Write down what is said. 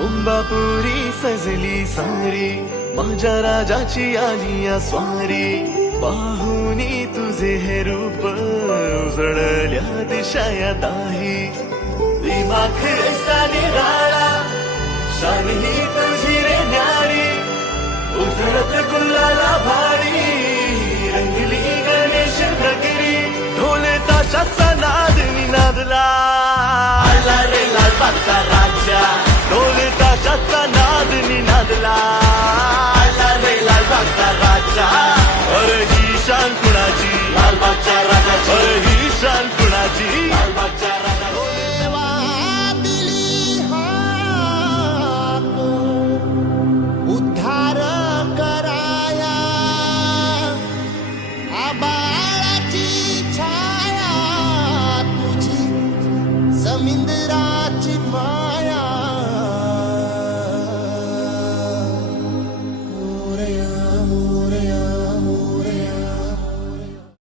मुंबापुरी सजली सारी, माझ्या राजाची आली या स्वारी. पाहुनी तुझे हे रूप, उजळल्या दिशा या दाही. दिमाख ऐसा निराळा, शान ही तुझी रे न्यारी. उधळत गुलाला भारी, रंगली गणेश नगरी. ढोले ताशाचा नाद निनादला, आला रे लालबागचा राजा. ढोले ताशाचा नाद निनादला, आला रे लालबागचा राजा. अरे ही शान कुणाची, लालबागच्या राजाची.